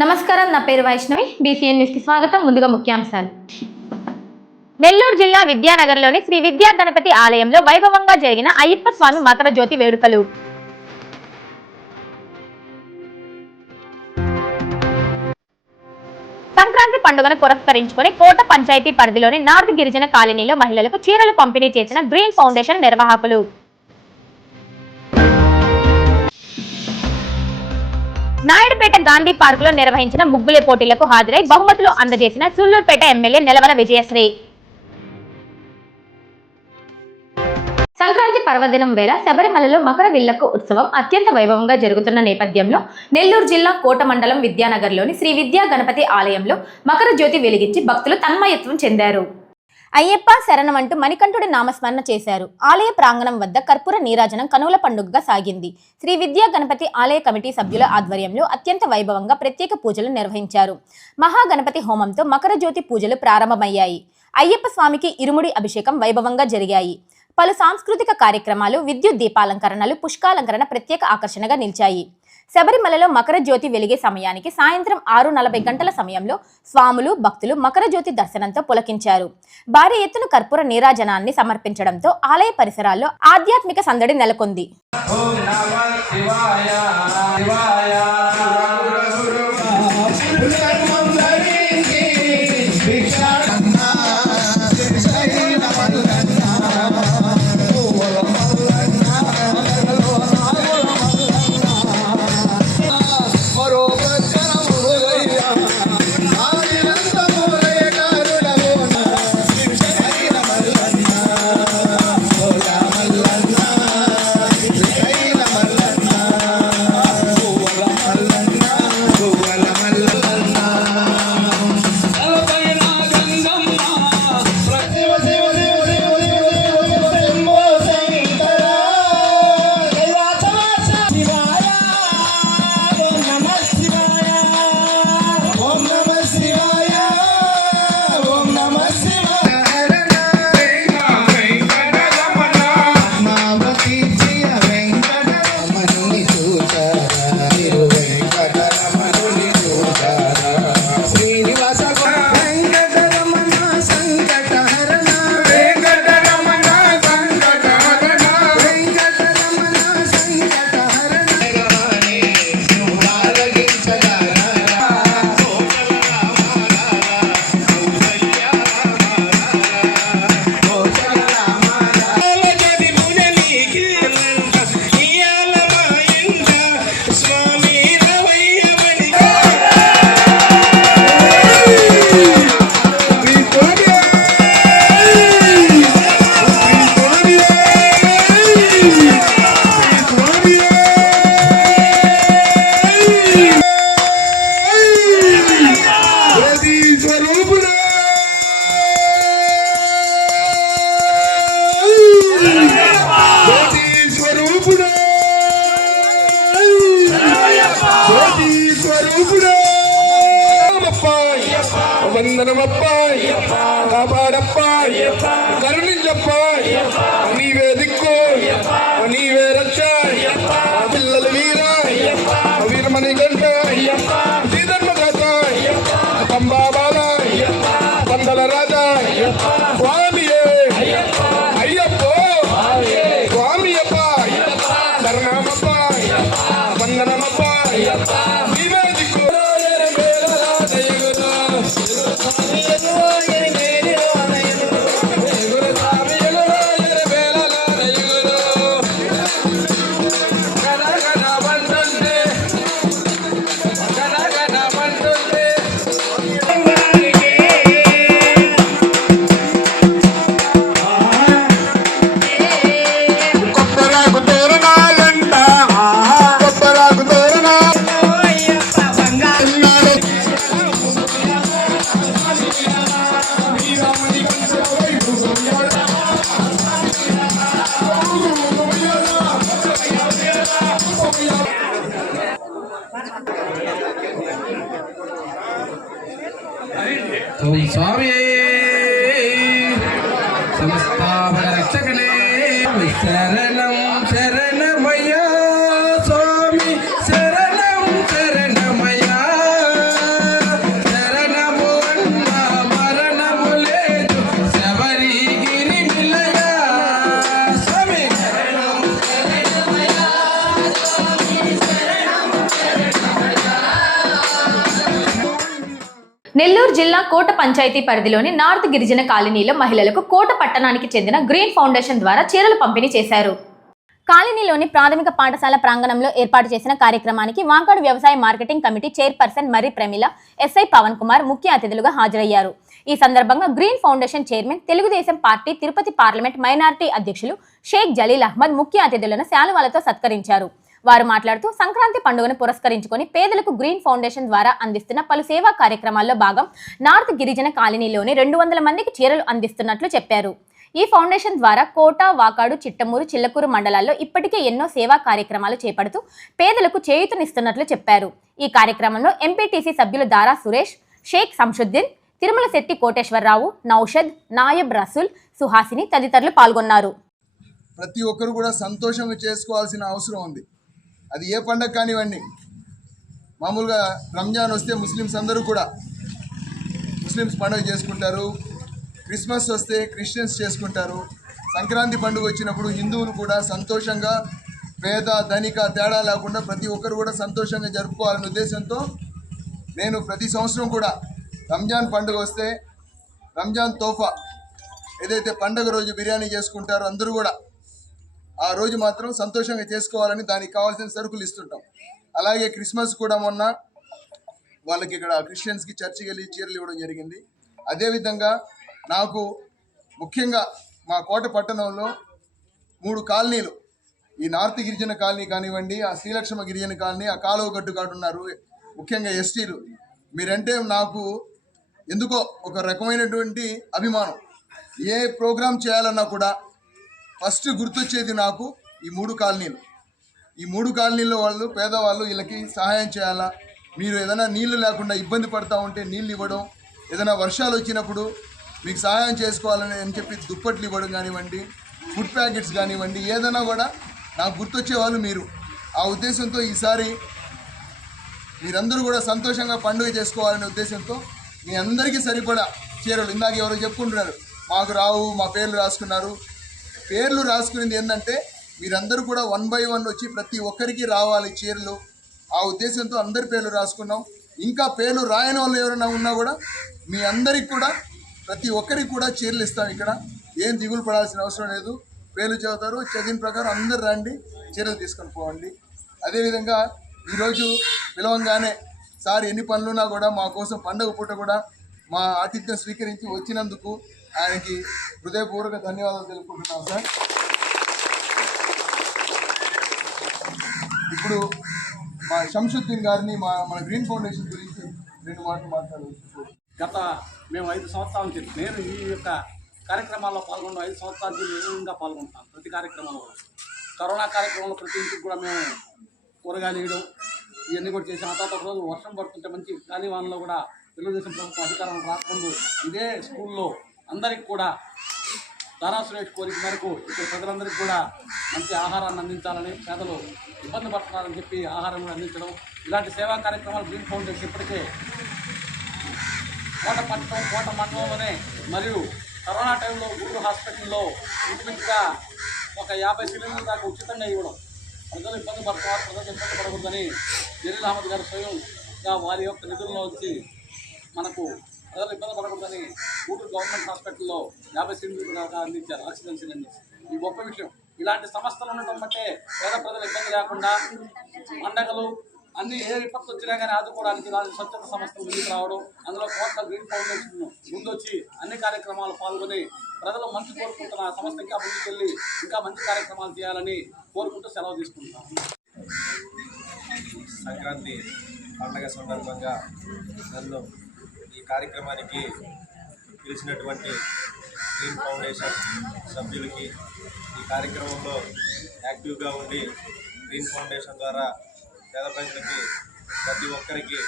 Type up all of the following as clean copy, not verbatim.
నమస్కారం, నా పేరు వైష్ణవి. బీసీఎన్ న్యూస్ కి స్వాగతం. ముందుగా ముఖ్యాంశాలు. నెల్లూరు జిల్లా విద్యానగర్లోని శ్రీ విద్యా గణపతి ఆలయంలో వైభవంగా జరిగిన అయ్యప్ప స్వామి మకర జ్యోతి వేడుకలు. సంక్రాంతి పండుగను పురస్కరించుకుని కోట పంచాయతీ పరిధిలోని నార్త్ గిరిజన కాలనీలో మహిళలకు చీరలు పంపిణీ చేసిన గ్రీన్ ఫౌండేషన్ నిర్వాహకులు. నాయుడుపేట గాంధీ పార్క్ లో నిర్వహించిన ముగ్గుల పోటీలకు హాజరై బహుమతులు అందజేసిన సూళ్లూరుపేట ఎమ్మెల్యే నెలవల విజయశ్రీ. సంక్రాంతి పర్వదినం వేళ శబరిమలలో మకర విల్లక్కు ఉత్సవం అత్యంత వైభవంగా జరుగుతున్న నేపథ్యంలో నెల్లూరు జిల్లా కోట మండలం విద్యానగర్లోని శ్రీ విద్యా గణపతి ఆలయంలో మకర జ్యోతి వెలిగించి భక్తులు తన్మయత్వం చెందారు. అయ్యప్ప శరణం అంటూ మణికంఠుడి నామస్మరణ చేశారు. ఆలయ ప్రాంగణం వద్ద కర్పూర నీరాజనం కనుల పండుగగా సాగింది. శ్రీ విద్యా గణపతి ఆలయ కమిటీ సభ్యుల ఆధ్వర్యంలో అత్యంత వైభవంగా ప్రత్యేక పూజలు నిర్వహించారు. మహాగణపతి హోమంతో మకర జ్యోతి పూజలు ప్రారంభమయ్యాయి. అయ్యప్ప స్వామికి ఇరుముడి అభిషేకం వైభవంగా జరిగాయి. పలు సాంస్కృతిక కార్యక్రమాలు, విద్యుత్ దీపాలంకరణలు, పుష్పాలంకరణ ప్రత్యేక ఆకర్షణగా నిలిచాయి. శబరిమలలో మకర జ్యోతి వెలిగే సమయానికి సాయంత్రం 6:40 గంటల సమయంలో స్వాములు, భక్తులు మకర జ్యోతి దర్శనంతో పులకించారు. భారీ ఎత్తున కర్పూర నీరాజనాన్ని సమర్పించడంతో ఆలయ పరిసరాల్లో ఆధ్యాత్మిక సందడి నెలకొంది. వందనమప్పాయ్ కాపాడప్పాయ్ కరుణించప్పాయ్ నీవే దిక్కు నీవే రక్ష పిల్లలు వీరా వీరమణి గంట శ్రీధర్మదాత పంబాబాల పందల రాజా స్వామియే అయ్యప్పో స్వామియప్ప శరణమప్ప వందనమప్ప నీవే దిక్కు ఓం స్వామి సంస్థాపక రక్షకనే శరణం శరణమయ్యా స్వామి శరణం శరణమయ్యా శరణము అన్న మరణము లేదు శబరిగిరి నిలయా స్వామి శరణం శరణమయ్యా స్వామి శరణం శరణమయ్యా. నెల్లూరు జిల్లా కోట పంచాయతీ పరిధిలోని నార్త్ గిరిజన కాలనీలో మహిళలకు కోట పట్టణానికి చెందిన గ్రీన్ ఫౌండేషన్ ద్వారా చీరలు పంపిణీ చేశారు. కాలనీలోని ప్రాథమిక పాఠశాల ప్రాంగణంలో ఏర్పాటు చేసిన కార్యక్రమానికి వాంకాడు వ్యవసాయ మార్కెటింగ్ కమిటీ చైర్పర్సన్ మర్రి ప్రమిళ, ఎస్ఐ పవన్ కుమార్ ముఖ్య అతిథులుగా హాజరయ్యారు. ఈ సందర్భంగా green foundation chairman, Telugu Desam party Tirupati parliament minority అధ్యక్షులు షేక్ జలీల్ అహ్మద్ ముఖ్య అతిథులను శాలువాలతో సత్కరించారు. వారు మాట్లాడుతూ సంక్రాంతి పండుగను పురస్కరించుకొని పేదలకు గ్రీన్ ఫౌండేషన్ ద్వారా అందిస్తున్న పలు సేవా కార్యక్రమాల్లో భాగం నార్త్ గిరిజన కాలనీలోని 200 మందికి చీరలు అందిస్తున్నట్లు చెప్పారు. ఈ ఫౌండేషన్ ద్వారా కోట, వాకాడు, చిట్టమూరు, చిల్లకూరు మండలాల్లో ఇప్పటికే ఎన్నో సేవా కార్యక్రమాలు చేపడుతూ పేదలకు చేయూతనిస్తున్నట్లు చెప్పారు. ఈ కార్యక్రమంలో ఎంపీటీసీ సభ్యులు దారా సురేష్, షేక్ సంషుద్దీన్, తిరుమల శెట్టి కోటేశ్వరరావు, నౌషద్, నాయబ్ రసూల్, సుహాసిని తదితరులు పాల్గొన్నారు. ప్రతి ఒక్కరు కూడా సంతోషంగా చేసుకోవాల్సిన అవసరం ఉంది. అది ఏ పండగ కానివ్వండి. మామూలుగా రంజాన్ వస్తే ముస్లిమ్స్ అందరూ కూడా ముస్లిమ్స్ పండుగ చేసుకుంటారు. క్రిస్మస్ వస్తే క్రిస్టియన్స్ చేసుకుంటారు. సంక్రాంతి పండుగ వచ్చినప్పుడు హిందువులు కూడా సంతోషంగా పేద ధనిక తేడా లేకుండా ప్రతి ఒక్కరు కూడా సంతోషంగా జరుపుకోవాలనే ఉద్దేశంతో నేను ప్రతి సంవత్సరం కూడా రంజాన్ పండుగ వస్తే రంజాన్ తోఫా ఏదైతే పండుగ రోజు బిర్యానీ చేసుకుంటారో అందరూ కూడా ఆ రోజు మాత్రం సంతోషంగా చేసుకోవాలని దానికి కావాల్సిన సరుకులు ఇస్తుంటాం. అలాగే క్రిస్మస్ కూడా మొన్న వాళ్ళకి ఇక్కడ క్రిస్టియన్స్కి చర్చికి వెళ్ళి చీరలు ఇవ్వడం జరిగింది. అదేవిధంగా నాకు ముఖ్యంగా మా కోట పట్టణంలో 3 కాలనీలు, ఈ నార్త్ గిరిజన కాలనీ కానివ్వండి, ఆ శ్రీలక్ష్మ గిరిజన కాలనీ, ఆ కాలువ గట్టు కాడు ఉన్నారు, ముఖ్యంగా ఎస్టీలు. మీరంటే నాకు ఎందుకో ఒక రకమైనటువంటి అభిమానం. ఏ ప్రోగ్రాం చేయాలన్నా కూడా ఫస్ట్ గుర్తొచ్చేది నాకు ఈ 3 కాలనీలు. ఈ 3 కాలనీల్లో వాళ్ళు పేదవాళ్ళు, వీళ్ళకి సహాయం చేయాలా. మీరు ఏదైనా నీళ్లు లేకుండా ఇబ్బంది పడతా ఉంటే నీళ్ళు ఇవ్వడం, ఏదైనా వర్షాలు వచ్చినప్పుడు మీకు సహాయం చేసుకోవాలని అని చెప్పి దుప్పట్లు ఇవ్వడం కానివ్వండి, ఫుడ్ ప్యాకెట్స్ కానివ్వండి, ఏదైనా కూడా నాకు గుర్తొచ్చే వాళ్ళు మీరు. ఆ ఉద్దేశంతో ఈసారి మీరందరూ కూడా సంతోషంగా పండుగ చేసుకోవాలనే ఉద్దేశంతో మీ అందరికీ సరిపడా చీరలు, ఇందాక ఎవరో చెప్పుకుంటున్నారు మాకు రావు, మా పేర్లు రాసుకున్నారు. పేర్లు రాసుకునేది ఏంటంటే మీరందరూ కూడా 1 by 1 వచ్చి ప్రతి ఒక్కరికి రావాలి చీరలు. ఆ ఉద్దేశంతో అందరి పేర్లు రాసుకున్నాం. ఇంకా పేర్లు రాయని వాళ్ళు ఎవరైనా ఉన్నా కూడా మీ అందరికి కూడా ప్రతి ఒక్కరికి కూడా చీరలు ఇస్తాం. ఇక్కడ ఏం దిగులు పడాల్సిన అవసరం లేదు. పేర్లు చదువుతారు, చదివిన ప్రకారం అందరు రండి, చీరలు తీసుకొని పోవండి. అదేవిధంగా ఈరోజు పిలవంగానే సార్ ఎన్ని పనులున్నా కూడా మా కోసం పండుగ పూట కూడా మా ఆతిథ్యం స్వీకరించి వచ్చినందుకు ఆయనకి హృదయపూర్వక ధన్యవాదాలు తెలుపుకుంటున్నాం సార్. ఇప్పుడు మా శంషుద్దీన్ గారిని మన గ్రీన్ ఫౌండేషన్ గురించి 2 మాటలు మాట్లాడవచ్చు. గత మేము 5 సంవత్సరాల నుంచి నేను ఈ యొక్క కార్యక్రమాల్లో పాల్గొన్న 5 సంవత్సరాల నుంచి నిజంగా పాల్గొంటాను. ప్రతి కార్యక్రమంలో కూడా కరోనా కార్యక్రమంలో ప్రతి ఇంటికి కూడా మేము కూరగాయలు వేయడం ఇవన్నీ కూడా చేసాం. ఆ తర్వాత ఒకరోజు వర్షం పడుతుంటే మంచి గాలివానలో కూడా తెలుగుదేశం ప్రభుత్వం అధికారం రాకముందు ఇదే స్కూల్లో అందరికి కూడా దారా సురేష్ కోరిక మేరకు ఇక్కడ ప్రజలందరికీ కూడా మంచి ఆహారాన్ని అందించాలని, పేదలు ఇబ్బంది పడుతున్నారని చెప్పి ఆహారం అందించడం, ఇలాంటి సేవా కార్యక్రమాలు గ్రీన్ ఫౌండేషన్ ఇప్పటికే కోట పట్టణం, కోట మండలంలోనే మరియు కరోనా టైంలో గుంటూరు హాస్పిటల్లో ఇంచుమించుగా ఒక 50 సిలిండర్ల దాకా ఉచితంగా ఇవ్వడం, ప్రజలు ఇబ్బంది పడుతున్నారు, ప్రజలు ఇబ్బంది పడకూడదని జలీల్ అహ్మద్ గారు స్వయంగా వారి యొక్క నిధుల్లో వచ్చి మనకు ప్రజలు ఇబ్బంది పడకూడదని గుంటూరు గవర్నమెంట్ హాస్పిటల్లో 50 సిలిండర్లు దాకా అందించారు, ఆక్సిజన్ సిలిండర్స్. ఈ గొప్ప విషయం. ఇలాంటి సంస్థలు ఉండటం బట్టే పేద ప్రజలు ఇబ్బంది లేకుండా పండగలు అన్ని ఏ విపత్తు వచ్చినా కానీ ఆదుకోవడానికి స్వచ్ఛత సంస్థలు ముందుకు రావడం, అందులో కోట గ్రీన్ ఫౌండేషన్ ముందొచ్చి అన్ని కార్యక్రమాలు పాల్గొని ప్రజలు మంచి కోరుకుంటున్న సంస్థ ఇంకా ముందుకెళ్ళి ఇంకా మంచి కార్యక్రమాలు చేయాలని కోరుకుంటూ సెలవు తీసుకుంటున్నాం. సంక్రాంతి పండగ సందర్భంగా నన్ను ఈ కార్యక్రమానికి పిలిచినటువంటి గ్రీన్ ఫౌండేషన్ సభ్యులకి, ఈ కార్యక్రమంలో యాక్టివ్గా ఉండి గ్రీన్ ఫౌండేషన్ ద్వారా పేద ప్రజలకి ప్రతి ఒక్కరికి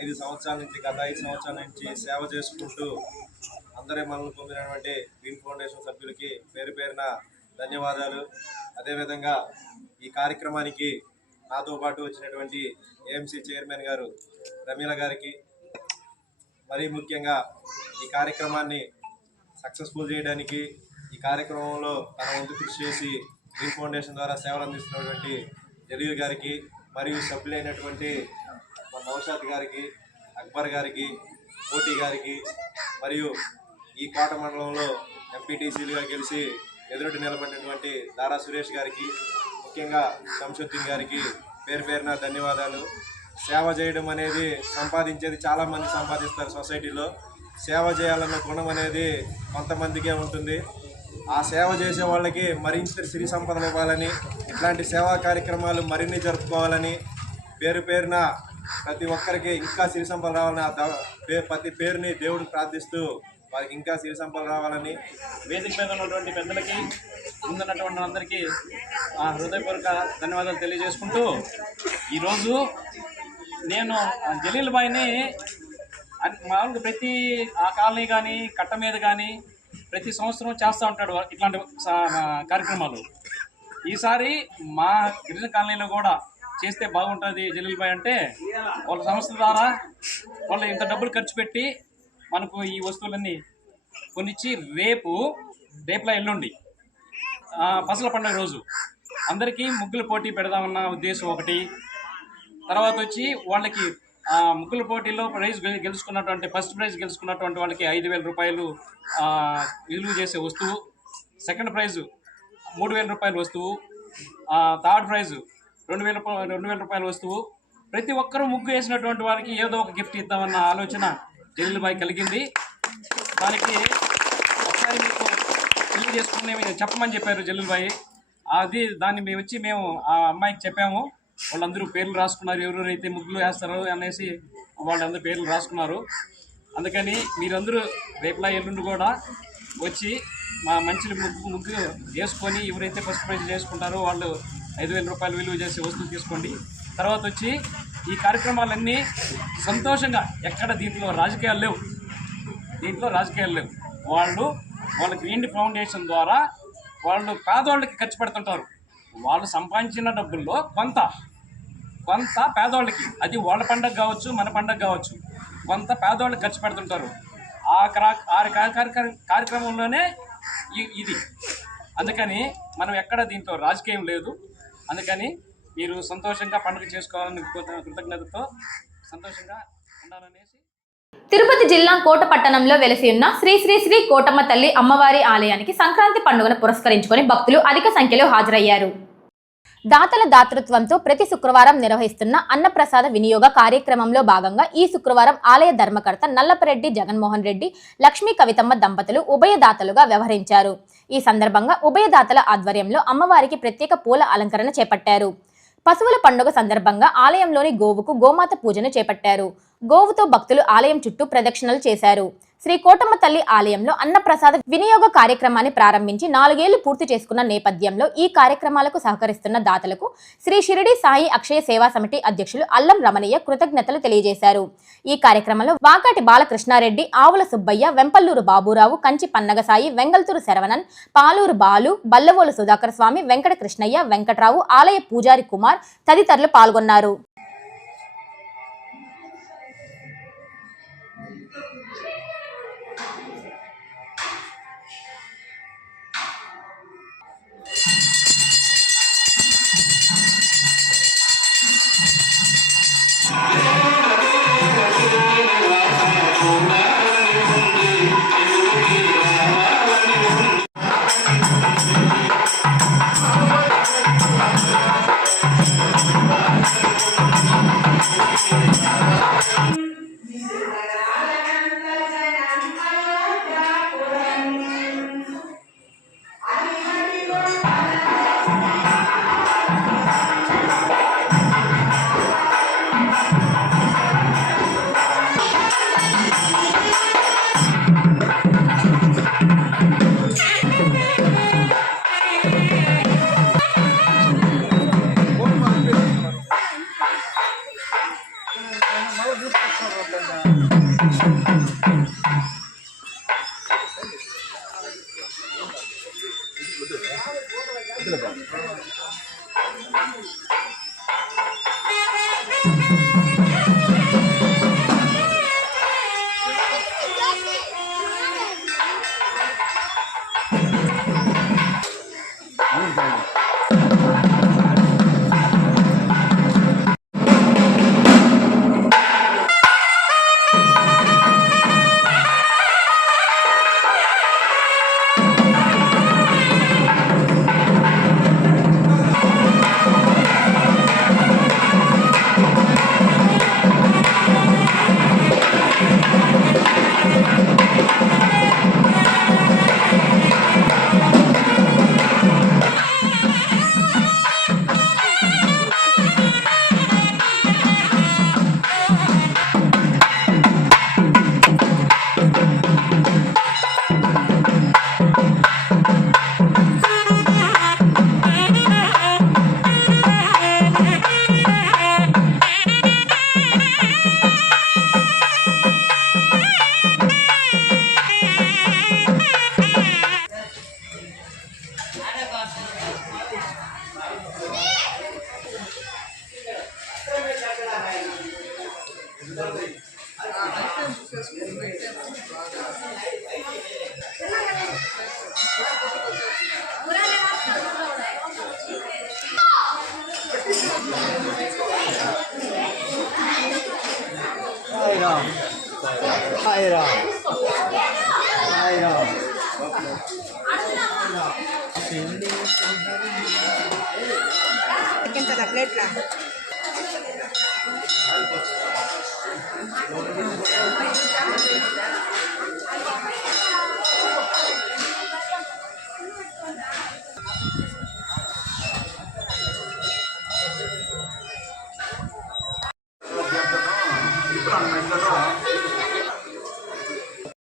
5 సంవత్సరాల నుంచి గత 5 సంవత్సరాల నుంచి సేవ చేసుకుంటూ అందరి మనల్ని పొందినటువంటి గ్రీన్ ఫౌండేషన్ సభ్యులకి పేరు పేరున ధన్యవాదాలు. అదేవిధంగా ఈ కార్యక్రమానికి నాతో పాటు వచ్చినటువంటి ఏఎంసీ చైర్మన్ గారు రమీల గారికి, మరీ ముఖ్యంగా ఈ కార్యక్రమాన్ని సక్సెస్ఫుల్ చేయడానికి ఈ కార్యక్రమంలో తన వంతు కృషి చేసి గ్రీన్ ఫౌండేషన్ ద్వారా సేవలు అందిస్తున్నటువంటి జలీల్ గారికి, మరియు సభ్యులైనటువంటి మన నౌషాద్ గారికి, అక్బర్ గారికి, కోటి గారికి, మరియు ఈ కోట మండలంలో ఎంపీటీసీలుగా గెలిచి ఎదురొడ్డి నిలబడినటువంటి దారా సురేష్ గారికి, ముఖ్యంగా శంషుద్దీన్ గారికి పేరు పేరున ధన్యవాదాలు. సేవ చేయడం అనేది సంపాదించేది చాలామంది సంపాదిస్తారు సొసైటీలో. సేవ చేయాలన్న గుణం అనేది కొంతమందికే ఉంటుంది. ఆ సేవ చేసే వాళ్ళకి మరింత సిరి సంపదలు ఇవ్వాలని, ఇట్లాంటి సేవా కార్యక్రమాలు మరిన్ని జరుపుకోవాలని, పేరు పేరున ప్రతి ఒక్కరికి ఇంకా సిరి సంపదలు రావాలని ప్రతి పేరుని దేవుడిని ప్రార్థిస్తూ వారికి ఇంకా సిరి సంపదలు రావాలని, వేదిక మీద ఉన్నటువంటి పెద్దలకి, ముందున్నటువంటి అందరికీ హృదయపూర్వక ధన్యవాదాలు తెలియజేసుకుంటూ, ఈరోజు నేను జలీల్ బాయ్ని మామూలుగా ప్రతి ఆ కాలనీ కానీ కట్ట మీద కానీ ప్రతి సంవత్సరం చేస్తూ ఉంటాడు ఇట్లాంటి కార్యక్రమాలు. ఈసారి మా గిరిజన కాలనీలో కూడా చేస్తే బాగుంటుంది జలీల్ బాయ్ అంటే, వాళ్ళ సంస్థ ద్వారా వాళ్ళు ఇంత డబ్బులు ఖర్చు పెట్టి మనకు ఈ వస్తువులన్నీ కొనిచ్చి రేపులా ఎల్లుండి పసల పండుగ రోజు అందరికీ ముగ్గుల పోటీ పెడదామన్న ఉద్దేశం ఒకటి. తర్వాత వచ్చి వాళ్ళకి ముగ్గుల పోటీలో ప్రైజ్ గెలుచుకున్నటువంటి ఫస్ట్ ప్రైజ్ గెలుచుకున్నటువంటి వాళ్ళకి 5,000 రూపాయలు విలువ చేసే వస్తువు, సెకండ్ ప్రైజ్ 3,000 రూపాయల వస్తువు, థర్డ్ ప్రైజ్ 2,000 రూపాయల వస్తువు. ప్రతి ఒక్కరూ ముగ్గు వేసినటువంటి వారికి ఏదో ఒక గిఫ్ట్ ఇద్దామన్న ఆలోచన జలీల్ బాయ్ కలిగింది. దానికి ఒకసారి మీకు తెలియజేసుకునే చెప్పమని చెప్పారు జలీల్ బాయ్. దాన్ని మేము ఆ అమ్మాయికి చెప్పాము. వాళ్ళందరూ పేర్లు రాసుకున్నారు, ఎవరెవరైతే ముగ్గులు వేస్తారో అనేసి వాళ్ళందరూ పేర్లు రాసుకున్నారు. అందుకని మీరందరూ రేపులా ఎల్లుండి కూడా వచ్చి మా మంచి ముగ్గు వేసుకొని ఎవరైతే ఫస్ట్ ప్రైజ్ చేసుకుంటారో వాళ్ళు 5,000 రూపాయలు విలువ చేసే వస్తువు తీసుకోండి. తర్వాత వచ్చి ఈ కార్యక్రమాలన్నీ సంతోషంగా, ఎక్కడ దీంట్లో రాజకీయాలు లేవు. వాళ్ళ గ్రీన్ ఫౌండేషన్ ద్వారా వాళ్ళు పేదవాళ్ళకి ఖర్చు పెడుతుంటారు. వాళ్ళు సంపాదించిన డబ్బుల్లో కొంత పేదవాళ్ళకి, అది వాళ్ళ పండగ కావచ్చు, మన పండగ కావచ్చు, కొంత పేదవాళ్ళకి ఖర్చు పెడుతుంటారు. ఆ కార్యక్రమంలోనే ఇది. అందుకని మనం ఎక్కడ దీంట్లో రాజకీయం లేదు. అందుకని మీరు సంతోషంగా పండుగ చేసుకోవాలని కృతజ్ఞతతో సంతోషంగా ఉండాలనేసి. తిరుపతి జిల్లా కోట పట్టణంలో వెలసి ఉన్న శ్రీ శ్రీ శ్రీ కోటమ్మ తల్లి అమ్మవారి ఆలయానికి సంక్రాంతి పండుగను పురస్కరించుకొని భక్తులు అధిక సంఖ్యలో హాజరయ్యారు. దాతల దాతృత్వంతో ప్రతి శుక్రవారం నిర్వహిస్తున్న అన్నప్రసాద వినియోగ కార్యక్రమంలో భాగంగా ఈ శుక్రవారం ఆలయ ధర్మకర్త నల్లపరెడ్డి జగన్మోహన్ రెడ్డి, లక్ష్మీ కవితమ్మ దంపతులు ఉభయదాతలుగా వ్యవహరించారు. ఈ సందర్భంగా ఉభయదాతల ఆధ్వర్యంలో అమ్మవారికి ప్రత్యేక పూల అలంకరణ చేపట్టారు. పశువుల పండుగ సందర్భంగా ఆలయంలోని గోవుకు గోమాత పూజను చేపట్టారు. గోవుతో భక్తులు ఆలయం చుట్టూ ప్రదక్షిణలు చేశారు. శ్రీ కోటమ్మ తల్లి ఆలయంలో అన్నప్రసాద వినియోగ కార్యక్రమాన్ని ప్రారంభించి 4 ఏళ్లు పూర్తి చేసుకున్న నేపథ్యంలో ఈ కార్యక్రమాలకు సహకరిస్తున్న దాతలకు శ్రీ షిరిడి సాయి అక్షయ సేవా సమితి అధ్యక్షులు అల్లం రమణయ్య కృతజ్ఞతలు తెలియజేశారు. ఈ కార్యక్రమంలో వాకాటి బాలకృష్ణారెడ్డి, ఆవుల సుబ్బయ్య, వెంపల్లూరు బాబురావు, కంచి పన్నగసాయి, వెంగల్తూరు శరవణన్, పాలూరు బాలు, బల్లవోలు సుధాకర్ స్వామి, వెంకట కృష్ణయ్య, వెంకట్రావు, ఆలయ పూజారి కుమార్ తదితరులు పాల్గొన్నారు.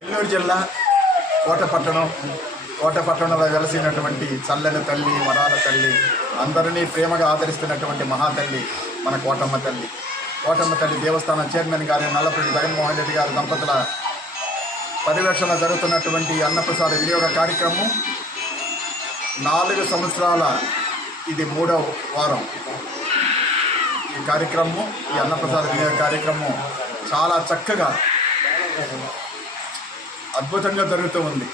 నెల్లూరు జిల్లా కోటపట్టణంలో వెలసినటువంటి చల్లని తల్లి, వరాల తల్లి, అందరినీ ప్రేమగా ఆదరిస్తున్నటువంటి మహాతల్లి మన కోటమ్మ తల్లి. కోటమ్మ తల్లి దేవస్థానం చైర్మన్ గారు నల్లపరెడ్డి జగన్మోహన్ రెడ్డి గారి దంపతుల పర్యవేక్షణ జరుగుతున్నటువంటి అన్నప్రసాద వినియోగ కార్యక్రమం 4 సంవత్సరాల ఇది 3వ వారం. ఈ కార్యక్రమం, ఈ అన్నప్రసాద వినియోగ కార్యక్రమం చాలా చక్కగా అద్భుతంగా జరుగుతూ ఉంది.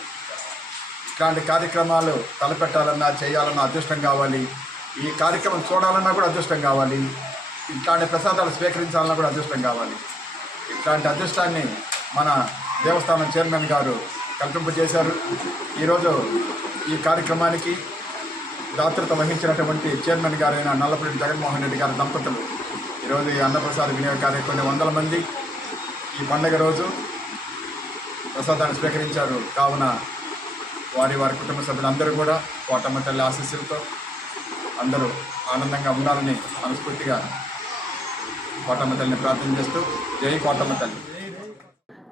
ఇట్లాంటి కార్యక్రమాలు తలపెట్టాలన్నా, చేయాలన్నా అదృష్టం కావాలి. ఈ కార్యక్రమం చూడాలన్నా కూడా అదృష్టం కావాలి. ఇట్లాంటి ప్రసాదాలు స్వీకరించాలన్నా కూడా అదృష్టం కావాలి. ఇట్లాంటి అదృష్టాన్ని మన దేవస్థానం చైర్మన్ గారు కల్పింపజేశారు. ఈరోజు ఈ కార్యక్రమానికి దాతృత వహించినటువంటి చైర్మన్ గారైన నల్లపరెడ్డి జగన్మోహన్ రెడ్డి గారి దంపతులు ఈరోజు ఈ అన్నప్రసాద వినియోగ కార్యక్రమం కొన్ని వందల మంది ఈ పండుగ రోజు ప్రసాదాన్ని స్వీకరించారు. కావున వారి కుటుంబ సభ్యులందరూ కూడా కోటమ్మ తల్లి ఆశీస్సులతో అందరూ ఆనందంగా ఉండాలని మనస్ఫూర్తిగా కోటమ్మ తల్లిని ప్రార్థన చేస్తూ జై కోటమ్మ తల్లి.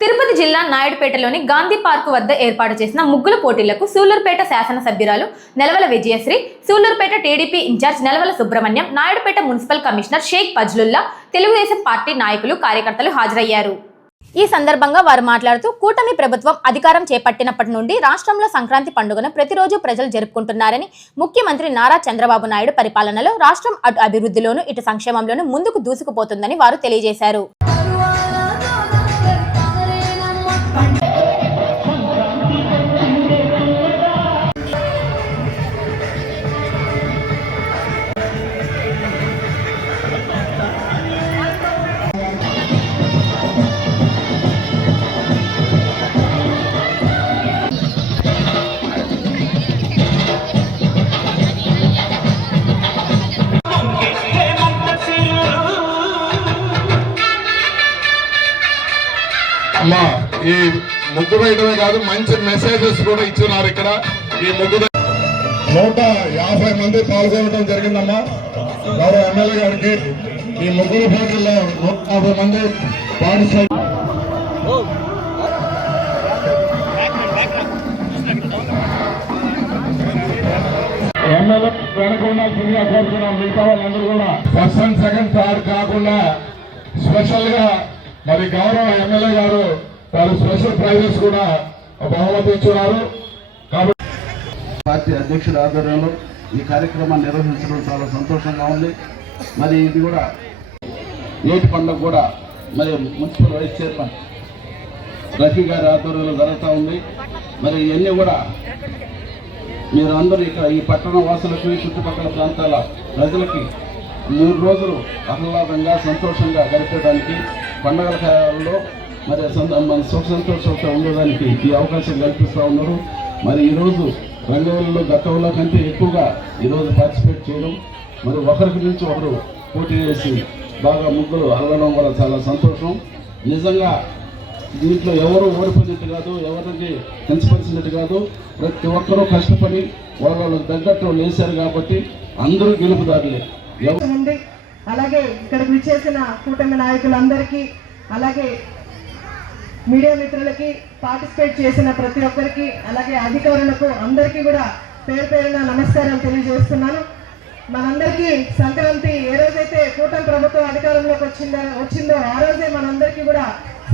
తిరుపతి జిల్లా నాయుడుపేటలోని గాంధీ పార్కు వద్ద ఏర్పాటు చేసిన ముగ్గుల పోటీలకు సూళ్లూరుపేట శాసనసభ్యురాలు Nelavala Vijayasree, Sullurpeta TDP incharge Nelavala Subrahmanyam, Naidupeta municipal commissioner Sheikh Fazlullah, Telugu Desam party నాయకులు, కార్యకర్తలు హాజరయ్యారు. ఈ సందర్భంగా వారు మాట్లాడుతూ కూటమి ప్రభుత్వం అధికారం చేపట్టినప్పటి నుండి రాష్ట్రంలో సంక్రాంతి పండుగను ప్రతిరోజు ప్రజలు జరుపుకుంటున్నారని, ముఖ్యమంత్రి నారా చంద్రబాబు నాయుడు పరిపాలనలో రాష్ట్రం అటు అభివృద్ధిలోనూ ఇటు సంక్షేమంలోనూ ముందుకు దూసుకుపోతుందని వారు తెలియజేశారు. అమ్మా ఈ ముగ్గు వేయడమే కాదు, మంచి మెసేజెస్ కూడా ఇచ్చున్నారు. ఇక్కడ ఈ ముగ్గు 150 మంది పాల్గొనడం జరిగిందమ్మా. గౌరవ ఎమ్మెల్యే గారికి ఈ ముగ్గుల పోటీల్లో 150 మంది పార్టిసిపేట్. ఎమ్మెల్యే వెనక ఉండాల్సిందిగా కోరుతున్నాం. మిగతా వాళ్ళందరూ కూడా ఫస్ట్ అండ్ సెకండ్ థర్డ్ కాకుండా స్పెషల్ గా మరి గౌరవ ఎమ్మెల్యే గారు వారు స్పెషల్ ప్రైజెస్ కూడా బహుమతి ఇస్తున్నారు. కాబట్టి పార్టీ అధ్యక్షుల ఆధ్వర్యంలో ఈ కార్యక్రమాన్ని నిర్వహించడం చాలా సంతోషంగా ఉంది. మరి ఇది కూడా ఏటి పండుగ కూడా మరి మున్సిపల్ వైస్ చైర్మన్ రఫీ గారి ఆధ్వర్యంలో జరుగుతూ ఉంది. మరి ఇవన్నీ కూడా మీరు అందరూ ఇక్కడ ఈ పట్టణ వాసులకు చుట్టుపక్కల ప్రాంతాల ప్రజలకి 3 రోజులు ఆహ్లాదంగా సంతోషంగా గడిపేయడానికి పండుగల కాలంలో మరి మన సుఖ సంతోషంతో ఉండడానికి ఈ అవకాశం కల్పిస్తూ ఉన్నారు. మరి ఈరోజు రంగవల్లిలో గతంలో కంటే ఎక్కువగా ఈరోజు పార్టిసిపేట్ చేయడం, మరి ఒకరికి నుంచి ఒకరు పోటీ చేసి బాగా ముగ్గులు అల్లడం వల్ల చాలా సంతోషం. నిజంగా దీంట్లో ఎవరు ఓడిపోయినట్టు కాదు, ఎవరికి కించపరిచినట్టు కాదు. ప్రతి ఒక్కరూ కష్టపడి వాళ్ళకు తగ్గట్టు లేశారు కాబట్టి అందరూ గెలుపుదారులే. ఉంది. అలాగే ఇక్కడికి విచ్చేసిన కూటమి నాయకులందరికీ, అలాగే మీడియా మిత్రులకి, పార్టిసిపేట్ చేసిన ప్రతి ఒక్కరికి, అలాగే అధికారులకు అందరికీ కూడా పేరు పేరున నమస్కారం తెలియజేస్తున్నాను. మనందరికీ సంక్రాంతి ఏ రోజైతే కూటమి ప్రభుత్వం అధికారంలోకి వచ్చిందో ఆ రోజే మనందరికీ కూడా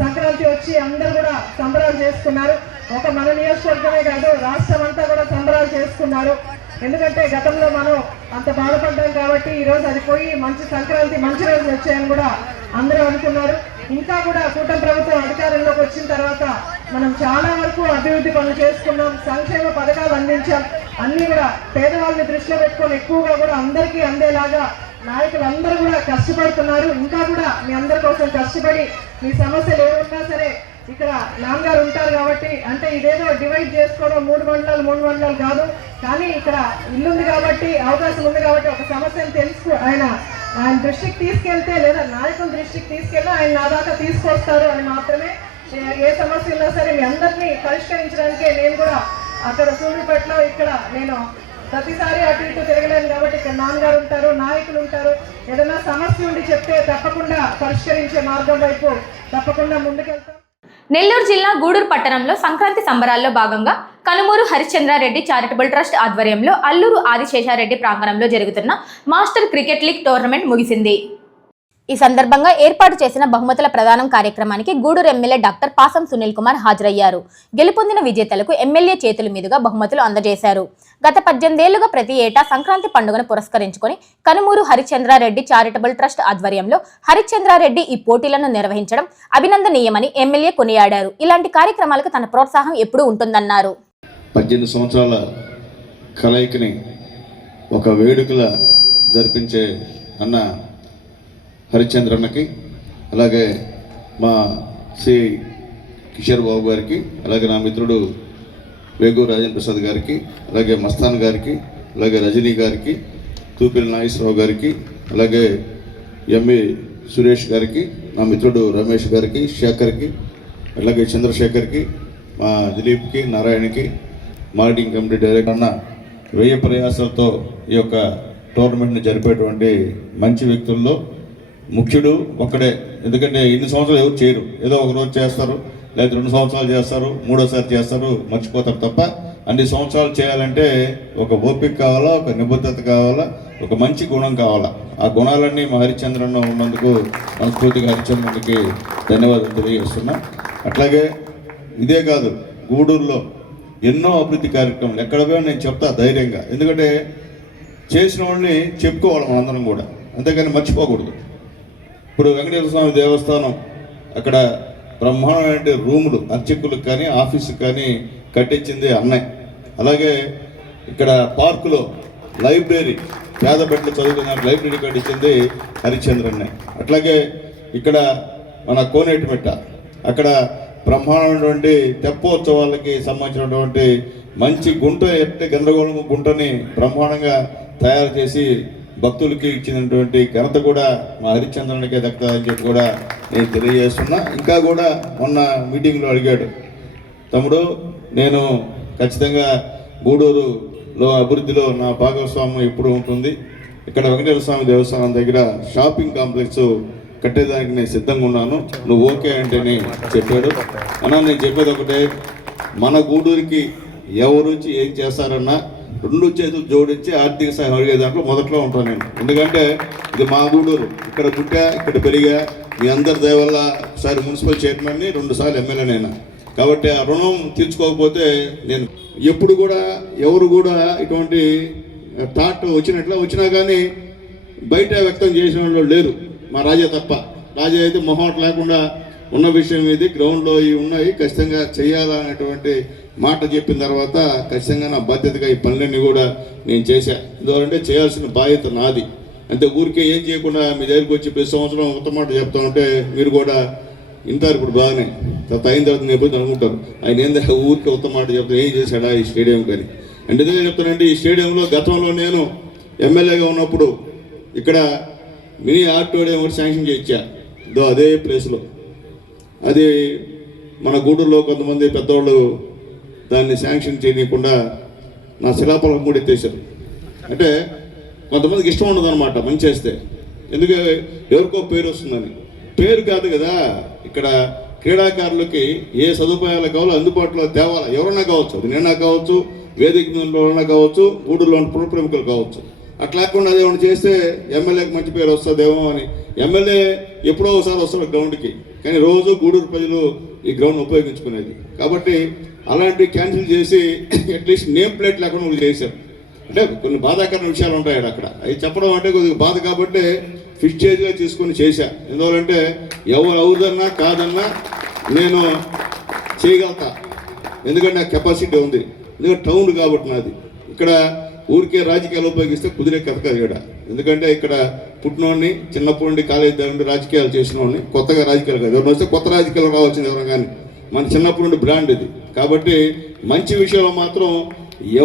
సంక్రాంతి వచ్చి అందరూ కూడా సంబరాలు చేసుకున్నారు. ఒక మన నియోజకవర్గమే కాదు, రాష్ట్రం అంతా కూడా సంబరాలు చేసుకున్నారు. ఎందుకంటే గతంలో మనం అంత బాధపడ్డాం కాబట్టి ఈరోజు అది పోయి మంచి సంక్రాంతి మంచి రోజులు వచ్చాయని కూడా అందరూ అనుకున్నారు. ఇంకా కూడా కూటమి ప్రభుత్వం అధికారంలోకి వచ్చిన తర్వాత మనం చాలా వరకు అభివృద్ధి పనులు చేసుకున్నాం, సంక్షేమ పథకాలు అందించాం. అన్నీ కూడా పేదవాళ్ళని దృష్టిలో పెట్టుకొని ఎక్కువగా కూడా అందరికీ అందేలాగా నాయకులు అందరూ కూడా కష్టపడుతున్నారు. ఇంకా కూడా మీ అందరి కోసం కష్టపడి మీ సమస్యలు ఏమున్నా సరే ఇక్కడ నాన్నగారు ఉంటారు కాబట్టి, అంటే ఇదేదో డివైడ్ చేసుకోవడం 3 మండలాలు కాదు, కానీ ఇక్కడ ఇల్లుంది కాబట్టి అవకాశం ఉంది కాబట్టి ఒక సమస్యను ఆయన దృష్టికి తీసుకెళ్తే లేదా నాయకుల దృష్టికి తీసుకెళ్ళి ఆయన నా దాకా తీసుకొస్తారు అని మాత్రమే. ఏ సమస్య ఉన్నా సరే మీ అందరినీ పరిష్కరించడానికే నేను కూడా అక్కడ సూర్యుపేటలో ఇక్కడ నేను ప్రతిసారి అటు ఇటు తిరగలేను కాబట్టి ఇక్కడ నాన్నగారు ఉంటారు, నాయకులు ఉంటారు. ఏదైనా సమస్య ఉండి చెప్తే తప్పకుండా పరిష్కరించే మార్గం వైపు తప్పకుండా ముందుకెళ్తాం. నెల్లూరు జిల్లా గూడూరు పట్టణంలో సంక్రాంతి సంబరాల్లో భాగంగా కనుమూరు హరిశ్చంద్రారెడ్డి చారిటబుల్ ట్రస్ట్ ఆధ్వర్యంలో అల్లూరు ఆదిశేషారెడ్డి ప్రాంగణంలో జరుగుతున్న మాస్టర్ క్రికెట్ లీగ్ టోర్నమెంట్ ముగిసింది. ఈ సందర్భంగా ఏర్పాటు చేసిన బహుమతుల ప్రదానం కార్యక్రమానికి గూడూరు ఎమ్మెల్యే డాక్టర్ పాసం సునీల్ కుమార్ హాజరయ్యారు. గెలుపొందిన విజేతలకు ఎమ్మెల్యే చేతుల మీదుగా బహుమతులు అందజేశారు. గత 18 ఏళ్లుగా ప్రతి ఏటా సంక్రాంతి పండుగను పురస్కరించుకొని కనుమూరు హరిశ్చంద్రారెడ్డి చారిటబుల్ ట్రస్ట్ ఆధ్వర్యంలో హరిశ్చంద్రారెడ్డి ఈ పోటీలను నిర్వహించడం అభినందనీయమని ఎమ్మెల్యే కొనియాడారు. ఇలాంటి కార్యక్రమాలకు తన ప్రోత్సాహం ఎప్పుడూ ఉంటుందన్నారు. 18 సంవత్సరాల కలయికని ఒక వేడుకల జరిపించే అన్న హరిశ్చంద్రన్నకి, అలాగే మా శ్రీ కిషోర్ బాబు గారికి, అలాగే నా మిత్రుడు వేగు రాజేంద్ర ప్రసాద్ గారికి, అలాగే మస్తాన్ గారికి, అలాగే రజనీ గారికి, తూపిల్ నాగేశ్వరరావు గారికి, అలాగే ఎంఏ సురేష్ గారికి, నా మిత్రుడు రమేష్ గారికి, శేఖర్కి, అలాగే చంద్రశేఖర్కి, మా దిలీప్కి, నారాయణకి, మార్కెటింగ్ కమిటీ డైరెక్టర్ అన్న 1000 ప్రయాసాలతో ఈ యొక్క టోర్నమెంట్ని జరిపేటువంటి మంచి వ్యక్తుల్లో ముఖ్యుడు ఒక్కడే. ఎందుకంటే ఇన్ని సంవత్సరాలు ఎవరు చేయరు, ఏదో ఒక రోజు చేస్తారు, లేదా 2 సంవత్సరాలు చేస్తారు, 3వసారి చేస్తారు, మర్చిపోతారు తప్ప అన్ని సంవత్సరాలు చేయాలంటే ఒక ఓపిక కావాలా, ఒక నిబద్ధత కావాలా, ఒక మంచి గుణం కావాలా. ఆ గుణాలన్నీ మా హరిశ్చంద్రన్న ఉన్నందుకు మనస్ఫూర్తిగా హరిశ్చంద్రునికి ధన్యవాదాలు తెలియజేస్తున్నా. అట్లాగే ఇదే కాదు, గూడూరులో ఎన్నో అభివృద్ధి కార్యక్రమాలు ఎక్కడ పోయినా నేను చెప్తా ధైర్యంగా. ఎందుకంటే చేసిన వాళ్ళని చెప్పుకోవాలి మనందరం కూడా, అంతేగాని మర్చిపోకూడదు. ఇప్పుడు వెంకటేశ్వర స్వామి దేవస్థానం అక్కడ బ్రహ్మాండమైన రూములు అర్చకులకు కానీ ఆఫీసుకు కానీ కట్టించింది అన్నయ్య. అలాగే ఇక్కడ పార్కులో లైబ్రరీ, పేద బిడ్డలు చదువుకున్న లైబ్రరీ కట్టించింది హరిశ్చంద్రన్నే. అట్లాగే ఇక్కడ మన కోనేటిమిట్ట అక్కడ బ్రహ్మాండమైనటువంటి తెప్పోత్సవాలకి సంబంధించినటువంటి మంచి గుంట, ఎట్టి గందరగోళం గుంటని బ్రహ్మాండంగా తయారు చేసి భక్తులకి ఇచ్చినటువంటి ఘనత కూడా మా హరిశ్చంద్రునికే దక్కుతుందని చెప్పి కూడా నేను తెలియజేస్తున్నా. ఇంకా కూడా మొన్న మీటింగ్లో అడిగాడు, తమ్ముడు నేను ఖచ్చితంగా గూడూరులో అభివృద్ధిలో నా భాగస్వామ్యం ఎప్పుడు ఉంటుంది, ఇక్కడ వెంకటేశ్వర స్వామి దేవస్థానం దగ్గర షాపింగ్ కాంప్లెక్స్ కట్టేదానికి నేను సిద్ధంగా ఉన్నాను, నువ్వు ఓకే అంటేనే చెప్పాడు. అన్నా నేను చెప్పేది ఒకటే, మన గూడూరికి ఎవరు ఏం చేస్తారన్నా 2 చేతులు జోడించి ఆర్థిక సహాయం అడిగే దాంట్లో మొదట్లో ఉంటాను నేను. ఎందుకంటే ఇది మా గూడూరు, ఇక్కడ పుట్టా, ఇక్కడ పెరిగా, మీ అందరి దయ వల్ల ఒకసారి మున్సిపల్ చైర్మన్ని, 2 సార్లు ఎమ్మెల్యేనైనా. కాబట్టి ఆ రుణం తీర్చుకోకపోతే నేను ఎప్పుడు కూడా ఎవరు కూడా ఇటువంటి థాట్ వచ్చినా కానీ బయట వ్యక్తం చేసిన వాళ్ళు లేరు, మా రాజా తప్ప. రాజా అయితే మొహమాట లేకుండా ఉన్న విషయం ఇది, గ్రౌండ్లో ఇవి ఉన్నాయి, ఖచ్చితంగా చేయాలనేటువంటి మాట చెప్పిన తర్వాత ఖచ్చితంగా నా బాధ్యతగా ఈ పనులన్నీ కూడా నేను చేశాను. ఎందుకంటే చేయాల్సిన బాధ్యత నాది. అంటే ఊరికే ఏం చేయకుండా మీ దగ్గరికి వచ్చి ప్రతి సంవత్సరం ఉత్తమ మాట చెప్తా ఉంటే మీరు కూడా వింటారు. ఇప్పుడు బాగానే తర్వాత అయిన తర్వాత నేను ఎప్పుడు అనుకుంటారు ఆయన ఏందా ఊరికే ఉత్తమ మాట చెప్తాను, ఏం చేశాడా ఈ స్టేడియం కానీ. అంటే ఎందుకంటే చెప్తానంటే ఈ స్టేడియంలో గతంలో నేను ఎమ్మెల్యేగా ఉన్నప్పుడు ఇక్కడ మినీ ఆడిటోరియం ఒకటి శాంక్షన్ చేయించా, అదే ప్లేస్లో. అది మన గూడూరులో కొంతమంది పెద్దవాళ్ళు దాన్ని శాంక్షన్ చేయకుండా నా శిలాఫలకం కూడా ఎత్తేసారు. అంటే కొంతమందికి ఇష్టం ఉండదు అనమాట మంచి చేస్తే, ఎందుకు ఎవరికో పేరు వస్తుందని. పేరు కాదు కదా, ఇక్కడ క్రీడాకారులకి ఏ సదుపాయాలు కావాలో అందుబాటులో తేవాలి. ఎవరన్నా కావచ్చు, అది నేనా కావచ్చు, వేదిక మీద కావచ్చు, గూడూరులోని పుర ప్రముఖులు కావచ్చు. అట్లా లేకుండా అదేమన్నా చేస్తే ఎమ్మెల్యేకి మంచి పేరు వస్తుందేమో అని. ఎమ్మెల్యే ఎప్పుడో ఒకసారి వస్తారు గ్రౌండ్కి, కానీ రోజు గూడూరు ప్రజలు ఈ గ్రౌండ్ ఉపయోగించుకునేది. కాబట్టి అలాంటివి క్యాన్సిల్ చేసి అట్లీస్ట్ నేమ్ ప్లేట్ లేకుండా వాళ్ళు చేశారు. అంటే కొన్ని బాధాకరమైన విషయాలు ఉంటాయి అక్కడ, అవి చెప్పడం అంటే కొద్దిగా బాధ కాబట్టి ఫిక్స్టేజ్గా తీసుకొని చేశా. ఎందువల్లంటే ఎవరు అవుదన్నా కాదన్నా నేను చేయగలుగుతా, ఎందుకంటే నాకు కెపాసిటీ ఉంది. ఎందుకంటే టౌన్ కాబట్టి నాది. ఇక్కడ ఊరికే రాజకీయాలు ఉపయోగిస్తే కుదిరే కథ కాదు ఇక్కడ. ఎందుకంటే ఇక్కడ పుట్టినోడిని, చిన్నప్పటి నుండి కాలేజీ దగ్గర రాజకీయాలు చేసిన వాడిని, కొత్తగా రాజకీయాలు కాదు. ఎవరైనా వస్తే కొత్త రాజకీయాలు రావాల్సింది ఎవరు కానీ, మన చిన్నప్పటి నుండి బ్రాండ్ ఇది. కాబట్టి మంచి విషయంలో మాత్రం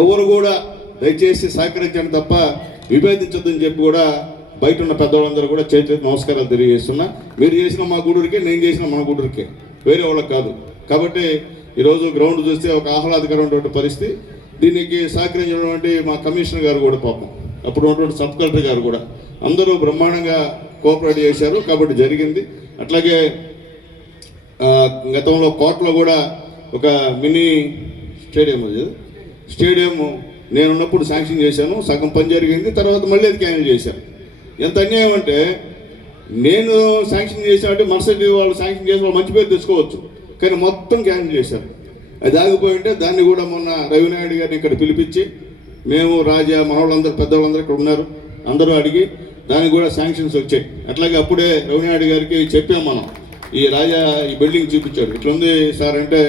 ఎవరు కూడా దయచేసి సహకరించండి తప్ప విభేదించొద్దని చెప్పి కూడా బయట ఉన్న పెద్దవాళ్ళందరూ కూడా చేతులకు నమస్కారాలు తెలియజేస్తున్నా. మీరు చేసిన మా గూడూరికే, నేను చేసిన మన గూడూరికే, వేరే వాళ్ళకి కాదు. కాబట్టి ఈరోజు గ్రౌండ్ చూస్తే ఒక ఆహ్లాదకరమైనటువంటి పరిస్థితి. దీనికి సహకరించినటువంటి మా కమిషనర్ గారు కూడా పాపం, అప్పుడు ఉన్నటువంటి సబ్ కలెక్టర్ గారు కూడా అందరూ బ్రహ్మాండంగా కోఆపరేట్ చేశారు. కాబట్టి జరిగింది. అట్లాగే గతంలో కోటలో కూడా ఒక మినీ స్టేడియం నేనున్నప్పుడు శాంక్షన్ చేశాను, సగం పని జరిగింది, తర్వాత మళ్ళీ అది క్యాన్సిల్ చేశాను. ఎంత అన్యాయం అంటే నేను శాంక్షన్ చేశానంటే మరుసటి వాళ్ళు శాంక్షన్ చేసిన వాళ్ళు మంచి పేరు తెచ్చుకోవచ్చు, కానీ మొత్తం క్యాన్సిల్ చేశారు. అది ఆగిపోయి ఉంటే దాన్ని కూడా మొన్న రవినాయుడు గారిని ఇక్కడ పిలిపించి మేము రాజా మనవాళ్ళందరూ పెద్దవాళ్ళందరూ ఇక్కడ ఉన్నారు, అందరూ అడిగి దానికి కూడా శాంక్షన్స్ వచ్చాయి. అట్లాగే అప్పుడే రవినాయుడు గారికి చెప్పాం మనం, ఈ రాజా ఈ బిల్డింగ్ చూపించాడు, ఇట్లా ఉంది సార్ అంటే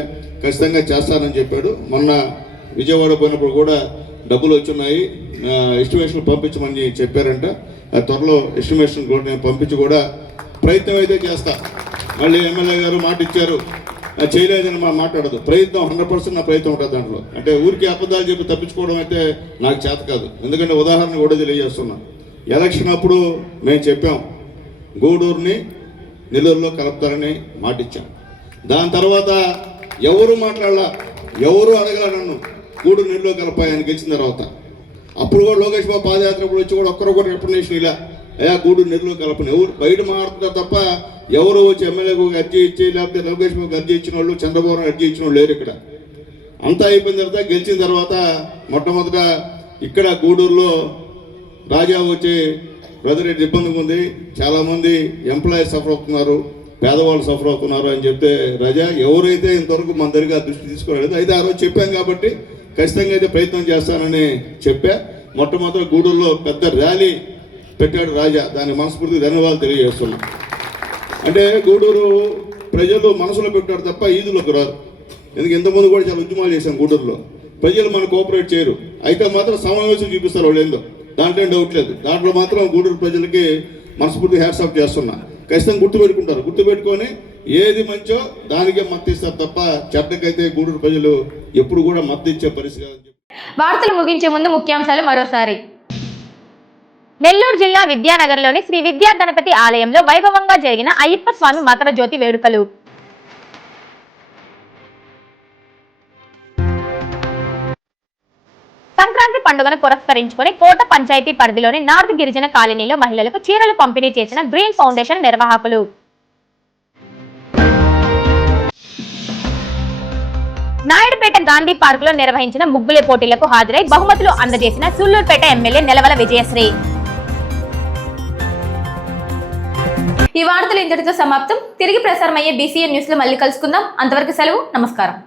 ఖచ్చితంగా చేస్తానని చెప్పాడు. మొన్న విజయవాడ పోయినప్పుడు కూడా డబ్బులు వచ్చున్నాయి, ఎస్టిమేషన్ పంపించమని చెప్పారంట. త్వరలో ఎస్టిమేషన్ కూడా నేను పంపించి కూడా ప్రయత్నం అయితే చేస్తా. మళ్ళీ ఎమ్మెల్యే గారు మాట ఇచ్చారు, చేయలేదని మా మాట్లాడదు. ప్రయత్నం 100% నా ప్రయత్నం ఉంటుంది దాంట్లో. అంటే ఊరికి అబద్ధాలు చెప్పి తప్పించుకోవడం అయితే నాకు చేత కాదు. ఎందుకంటే ఉదాహరణ కూడా తెలియజేస్తున్నా. ఎలక్షన్ అప్పుడు మేము చెప్పాం గూడూరుని నెల్లూరులో కలుపుతారని మాట ఇచ్చాం. దాని తర్వాత ఎవరు మాట్లాడాల, ఎవరు అడగల నన్ను గూడూరు నెల్లూరు కలపాయని గెలిచిన తర్వాత. అప్పుడు కూడా లోకేష్ బాబు పాదయాత్ర వచ్చి కూడా ఒక్కరు కూడా రిప్రజెంటేషన్ ఇలా అయ్యా గూడూరు నెల్లూరు కలపని ఎవరు బయట మాట్లాడుతున్నారు తప్ప ఎవరు వచ్చి ఎమ్మెల్యేకు అర్జీ ఇచ్చి లేకపోతే లోకేష్ బాబుకి అర్జీ ఇచ్చిన వాళ్ళు, చంద్రబాబు అర్జీ ఇచ్చిన వాళ్ళు లేరు ఇక్కడ. అంతా అయిపోయిన తర్వాత గెలిచిన తర్వాత మొట్టమొదట ఇక్కడ గూడూరులో రాజా వచ్చి బ్రదర్ ఇటు ఇబ్బందిగా ఉంది, చాలామంది ఎంప్లాయీస్ సఫర్ అవుతున్నారు, పేదవాళ్ళు సఫర్ అవుతున్నారు అని చెప్తే రాజా ఎవరైతే ఇంతవరకు మన దగ్గర దృష్టి తీసుకోలేదు, అయితే ఆ రోజు చెప్పాం కాబట్టి ఖచ్చితంగా అయితే ప్రయత్నం చేస్తానని చెప్పా. మొట్టమొదటి గూడూరులో పెద్ద ర్యాలీ పెట్టాడు రాజా, దాని మనస్ఫూర్తిగా ధన్యవాదాలు తెలియజేస్తున్నాం. అంటే గూడూరు ప్రజలు మనసులో పెట్టారు తప్ప ఈదులోకి రారు. ఎందుకు ఇంతకుముందు కూడా చాలా ఉద్యమాలు చేశాం గూడూరులో, ప్రజలు మనకు కోఆపరేట్ చేయరు. అయితే మాత్రం సమావేశం చూపిస్తారు వాళ్ళు ఏందో, దాంట్లో డౌట్ లేదు. దాంట్లో మాత్రం గూడూరు ప్రజలకి మనస్ఫూర్తిగా హ్యాట్స్ ఆఫ్ చేస్తున్నా. ఖచ్చితంగా గుర్తుపెట్టుకుంటారు, గుర్తుపెట్టుకొని ఏది మంచో దానికే మద్దతు ఇస్తారు తప్ప చెడ్డకైతే గూడూరు ప్రజలు ఎప్పుడు కూడా మద్దతు ఇచ్చే పరిస్థితి కాదని. వార్తలు ముగించే ముందు ముఖ్యాంశాలు మరోసారి. నెల్లూరు జిల్లా విద్యానగర్లోని శ్రీ విద్యా గణపతి ఆలయంలో వైభవంగా జరిగిన అయ్యప్ప స్వామి మకర జ్యోతి వేడుకలు. సంక్రాంతి పండుగను పురస్కరించుకుని కోట పంచాయతీ పరిధిలోని నార్త్ గిరిజన కాలనీలో మహిళలకు చీరలు పంపిణీ చేసిన గ్రీన్ ఫౌండేషన్ నిర్వాహకులు. నాయుడుపేట గాంధీ పార్క్ లో నిర్వహించిన ముగ్గుల పోటీలకు హాజరై బహుమతులు అందజేసిన సూళ్లూరుపేట ఎమ్మెల్యే నెలవల విజయశ్రీ. ఈ వార్తలు ఇంతటితో సమాప్తం. తిరిగి ప్రసారమయ్యే BCN న్యూస్ లో మళ్ళీ కలుసుకుందాం. అంతవరకు సెలవు. నమస్కారం.